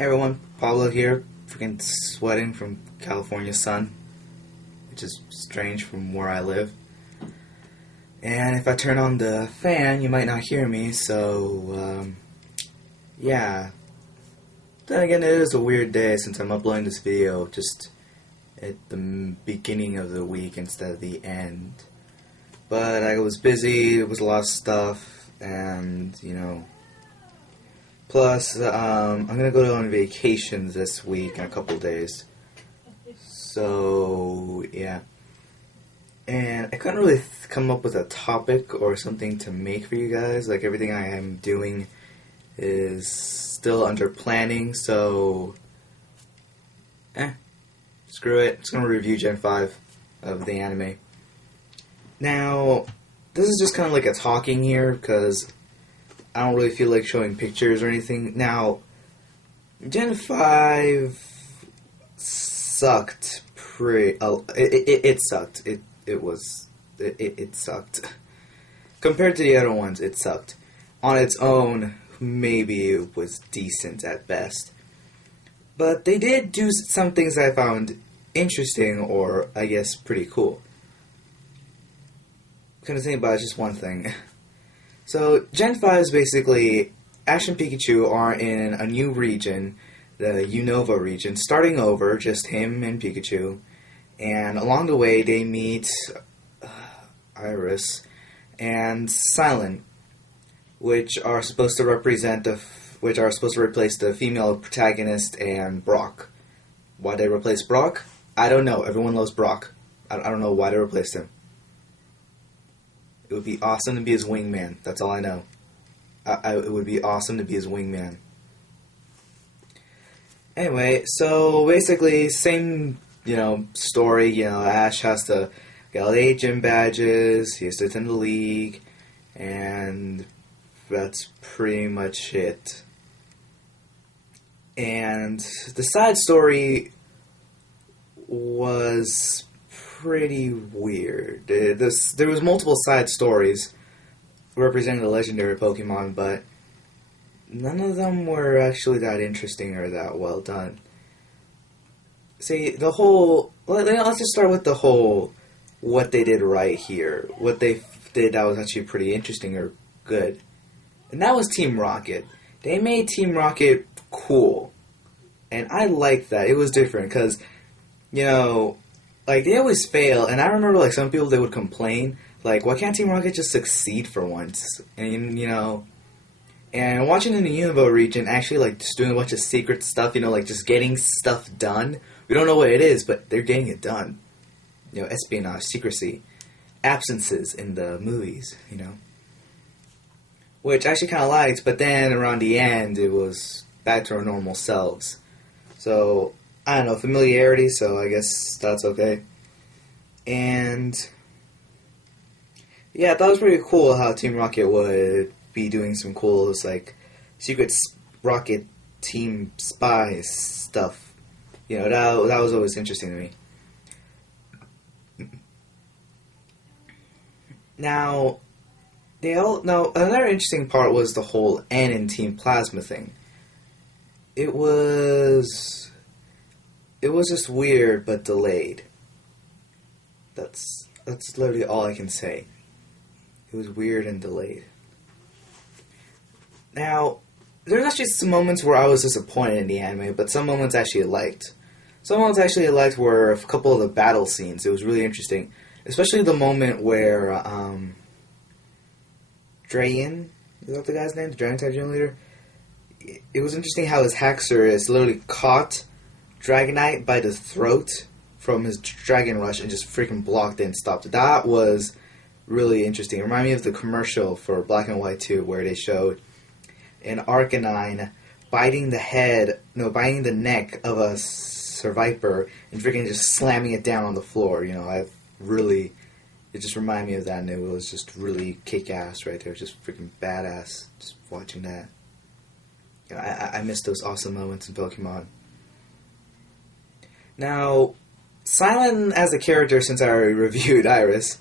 Hey everyone, Pablo here, freaking sweating from California sun, which is strange from where I live. And if I turn on the fan, you might not hear me, so, yeah. Then again, it is a weird day since I'm uploading this video just at the beginning of the week instead of the end. But I was busy, it was a lot of stuff, and, plus, I'm gonna go on vacation this week in a couple days. So, yeah. And I couldn't really come up with a topic or something to make for you guys. Like, everything I am doing is still under planning, so... screw it. Just gonna review Gen 5 of the anime. Now, this is just kind of like a talking here, because I don't really feel like showing pictures or anything. Now, Gen 5 sucked it sucked. It sucked. Compared to the other ones, it sucked. On its own, maybe it was decent at best. But they did do some things I found interesting, or I guess pretty cool. Couldn't think about just one thing. So, Gen 5 is basically Ash and Pikachu are in a new region, the Unova region, starting over, just him and Pikachu. And along the way, they meet Iris and Silent, which are supposed to replace the female protagonist and Brock. Why they replace Brock? I don't know. Everyone loves Brock. I don't know why they replaced him. It would be awesome to be his wingman. That's all I know. It would be awesome to be his wingman. Anyway, so basically, same, story. Ash has to get all the 8 gym badges. He has to attend the league. And that's pretty much it. And the side story was pretty weird. There was multiple side stories representing the legendary Pokemon, but none of them were actually that interesting or that well done. See, let's just start with what they did right here. What they did that was actually pretty interesting or good. And that was Team Rocket. They made Team Rocket cool. And I liked that. It was different, because, they always fail, and I remember, some people, they would complain, why can't Team Rocket just succeed for once? And, and watching in the Unova region, actually, just doing a bunch of secret stuff, just getting stuff done. We don't know what it is, but they're getting it done. Espionage, secrecy, absences in the movies, Which I actually kind of liked, but then around the end, it was back to our normal selves. So, I don't know, familiarity, so I guess that's okay. And, yeah, I thought it was pretty cool how Team Rocket would be doing some cool, secret rocket team spy stuff. That was always interesting to me. Now, another interesting part was the whole N in Team Plasma thing. It was just weird, but delayed. That's literally all I can say. It was weird and delayed. Now, there's actually some moments where I was disappointed in the anime, but some moments I actually liked. Some moments I actually liked were a couple of the battle scenes. It was really interesting. Especially the moment where, Drayan, is that the guy's name? The Dragon type gym leader? It was interesting how his Haxorus literally caught Dragonite by the throat from his Dragon Rush and just freaking blocked it and stopped it. That was really interesting. It reminded me of the commercial for Black and White 2 where they showed an Arcanine biting the neck of a Survivor and freaking just slamming it down on the floor. It just reminded me of that, and it was just really kick-ass right there. Just freaking badass just watching that. I miss those awesome moments in Pokemon. Now, Silent as a character, since I already reviewed Iris,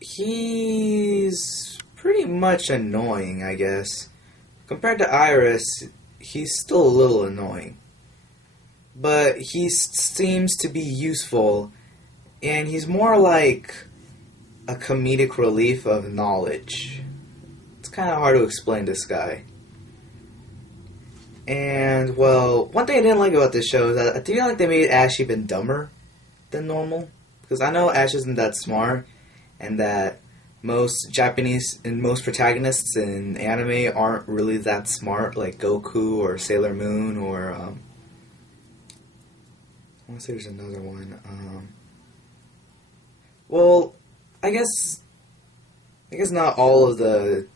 he's pretty much annoying, I guess. Compared to Iris, he's still a little annoying. But he seems to be useful, and he's more like a comedic relief of knowledge. It's kind of hard to explain this guy. And, well, one thing I didn't like about this show is that I feel like they made Ash even dumber than normal. Because I know Ash isn't that smart, and that most Japanese and most protagonists in anime aren't really that smart, like Goku or Sailor Moon or, I want to say there's another one. Well, I guess not all of the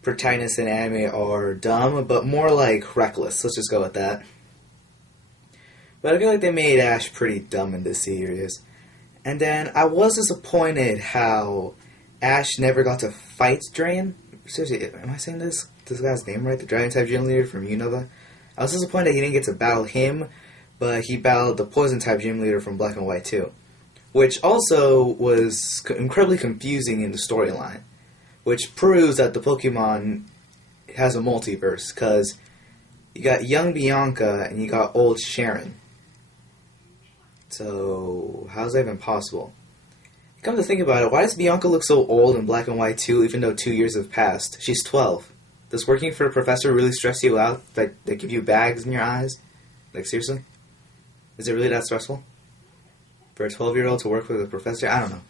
protagonists in anime are dumb, but more like reckless. Let's just go with that. But I feel like they made Ash pretty dumb in this series. And then I was disappointed how Ash never got to fight Drain. Seriously, am I saying this guy's name right? The Dragon-type gym leader from Unova? I was disappointed he didn't get to battle him, but he battled the Poison-type gym leader from Black and White too. Which also was incredibly confusing in the storyline. Which proves that the Pokemon has a multiverse, because you got young Bianca and you got old Sharon. So, how's that even possible? Come to think about it, why does Bianca look so old in Black and White too, even though 2 years have passed? She's 12. Does working for a professor really stress you out? Like, they give you bags in your eyes? Like, seriously? Is it really that stressful? For a 12-year-old to work with a professor? I don't know.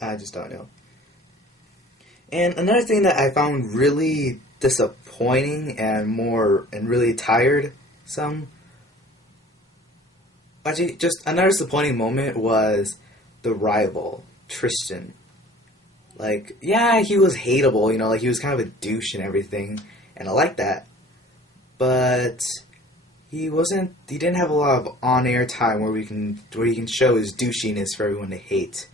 I just don't know. And another thing that I found really disappointing and really tired actually, just another disappointing moment was the rival, Tristan. Like, yeah, he was hateable, like he was kind of a douche and everything, and I like that. But he didn't have a lot of on-air time where he can show his douchiness for everyone to hate.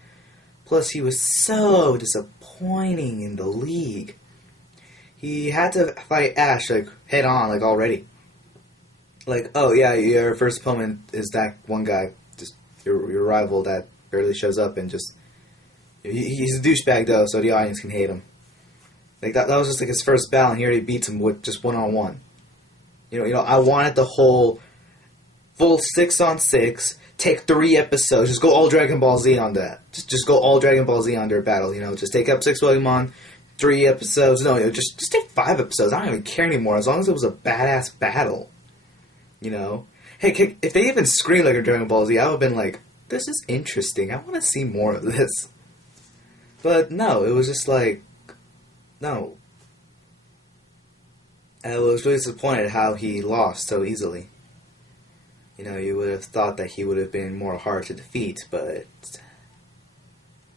Plus, he was so disappointing in the league. He had to fight Ash, like, head on, like, already. Like, oh, yeah, your first opponent is that one guy, just your rival that barely shows up and just... He's a douchebag, though, so the audience can hate him. Like, that was just, like, his first battle, and he already beats him with just one-on-one. I wanted the whole full 6-on-6... Take 3 episodes. Just go all Dragon Ball Z on that. Just go all Dragon Ball Z on their battle. Just take up 6 Pokemon, 3 episodes. No, just take 5 episodes. I don't even care anymore. As long as it was a badass battle. Hey, if they even screamed like a Dragon Ball Z, I would have been like, this is interesting. I want to see more of this. But no, it was just like, no. I was really disappointed how he lost so easily. You would have thought that he would have been more hard to defeat, but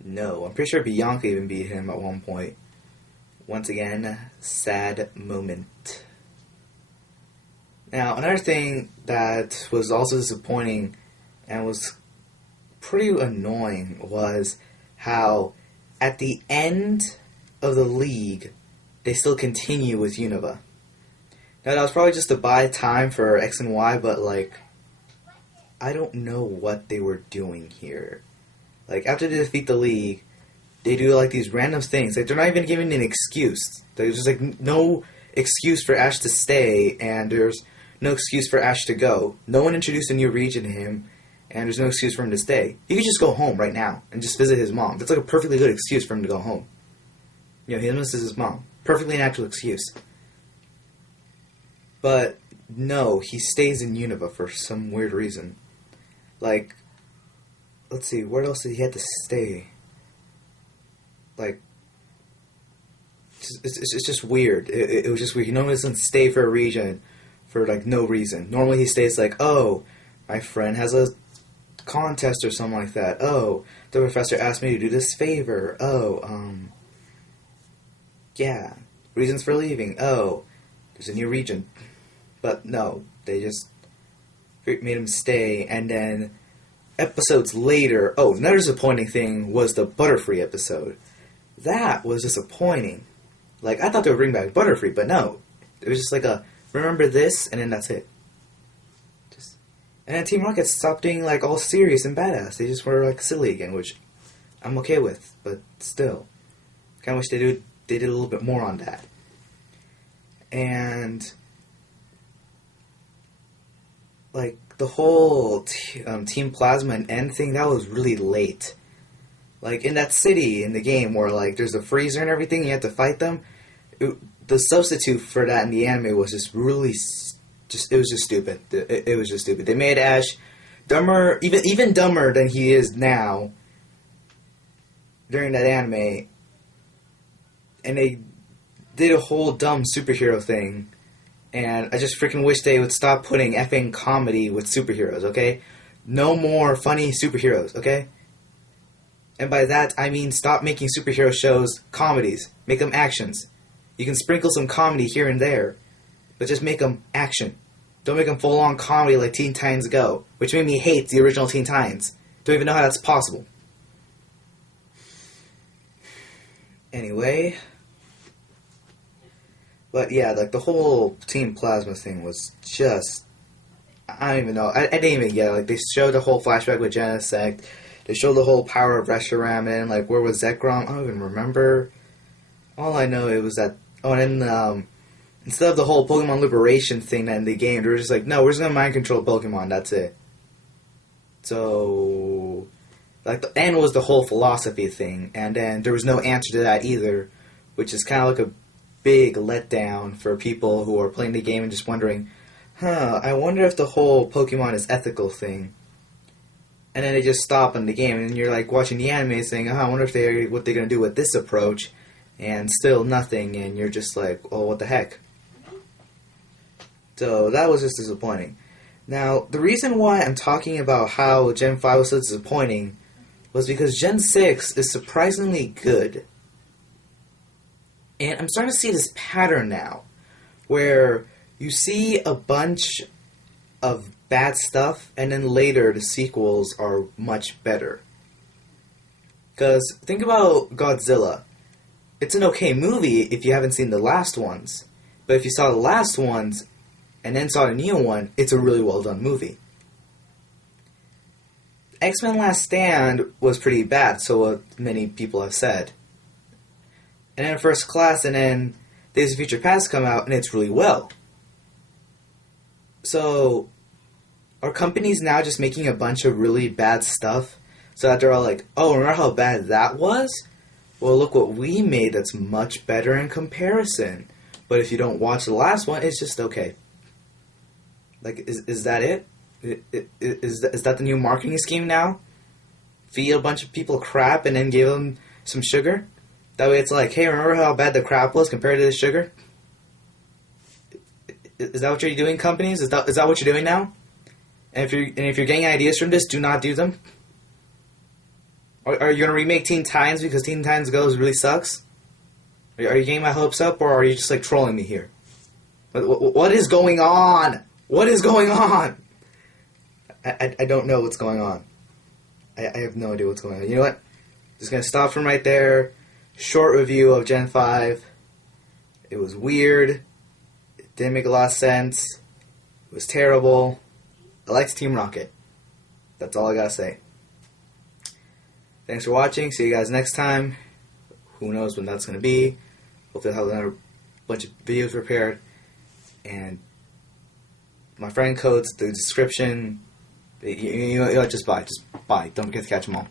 no. I'm pretty sure Bianca even beat him at one point. Once again, sad moment. Now, another thing that was also disappointing and was pretty annoying was how at the end of the league, they still continue with Unova. Now, that was probably just to buy time for X and Y, but, like, I don't know what they were doing here. Like, after they defeat the league, they do, like, these random things. Like, they're not even giving an excuse. There's just, like, no excuse for Ash to stay, and there's no excuse for Ash to go. No one introduced a new region to him, and there's no excuse for him to stay. He could just go home right now and just visit his mom. That's, like, a perfectly good excuse for him to go home. He misses his mom. Perfectly natural excuse. But, no, he stays in Unova for some weird reason. Like, let's see, where else did he have to stay? Like, it's just weird. It was just weird. He normally doesn't stay for a region for, like, no reason. Normally he stays like, oh, my friend has a contest or something like that. Oh, the professor asked me to do this favor. Oh, yeah, reasons for leaving. Oh, there's a new region. But no, they just made him stay, and then episodes later... Oh, another disappointing thing was the Butterfree episode. That was disappointing. Like, I thought they would bring back Butterfree, but no. It was just like a, remember this, and then that's it. And then Team Rocket stopped being, like, all serious and badass. They just were, like, silly again, which I'm okay with, but still. Kind of wish they did a little bit more on that. And like the whole Team Plasma and End thing, that was really late. Like in that city in the game where like there's a freezer and everything, you have to fight them. The substitute for that in the anime was just really it was just stupid. It was just stupid. They made Ash dumber, even dumber than he is now during that anime, and they did a whole dumb superhero thing. And I just freaking wish they would stop putting effing comedy with superheroes, okay? No more funny superheroes, okay? And by that, I mean stop making superhero shows comedies. Make them actions. You can sprinkle some comedy here and there, but just make them action. Don't make them full-on comedy like Teen Titans Go, which made me hate the original Teen Titans. Don't even know how that's possible. Anyway... But yeah, like the whole Team Plasma thing was just... I don't even know. I didn't even get it. Like, they showed the whole flashback with Genesect. They showed the whole power of Reshiram. Like, where was Zekrom? I don't even remember. All I know, it was that... Oh, and then, instead of the whole Pokemon Liberation thing that in the game, they were just like, no, we're just gonna mind control Pokemon, that's it. So... Like, the end was the whole philosophy thing. And then there was no answer to that either. Which is kind of like a big letdown for people who are playing the game and just wondering, I wonder if the whole Pokemon is ethical thing. And then they just stop in the game, and you're like watching the anime saying, I wonder if what they're going to do with this approach, and still nothing, and you're just like, oh, what the heck. So that was just disappointing. Now, the reason why I'm talking about how Gen 5 was so disappointing was because Gen 6 is surprisingly good. And I'm starting to see this pattern now, where you see a bunch of bad stuff, and then later the sequels are much better. Because think about Godzilla. It's an okay movie if you haven't seen the last ones. But if you saw the last ones, and then saw the new one, it's a really well done movie. X-Men Last Stand was pretty bad, so many people have said. And then First Class, and then Days of Future Past come out, and it's really well. So, are companies now just making a bunch of really bad stuff so that they're all like, oh, remember how bad that was? Well, look what we made that's much better in comparison. But if you don't watch the last one, it's just okay. Like, is that it? Is that the new marketing scheme now? Feed a bunch of people crap and then give them some sugar? That way it's like, hey, remember how bad the crap was compared to the sugar? Is that what you're doing, companies? Is that what you're doing now? And if you're getting ideas from this, do not do them. Are you going to remake Teen Titans because Teen Titans Go really sucks? Are you getting my hopes up, or are you just like trolling me here? What is going on? What is going on? I don't know what's going on. I have no idea what's going on. You know what? Just going to stop from right there. Short review of Gen 5. It was weird. It didn't make a lot of sense. It was terrible. I liked Team Rocket. That's all I gotta say. Thanks for watching. See you guys next time. Who knows when that's gonna be. Hopefully I'll have another bunch of videos prepared. And my friend codes, the description. You know, just buy. Just buy. Don't forget to catch them all.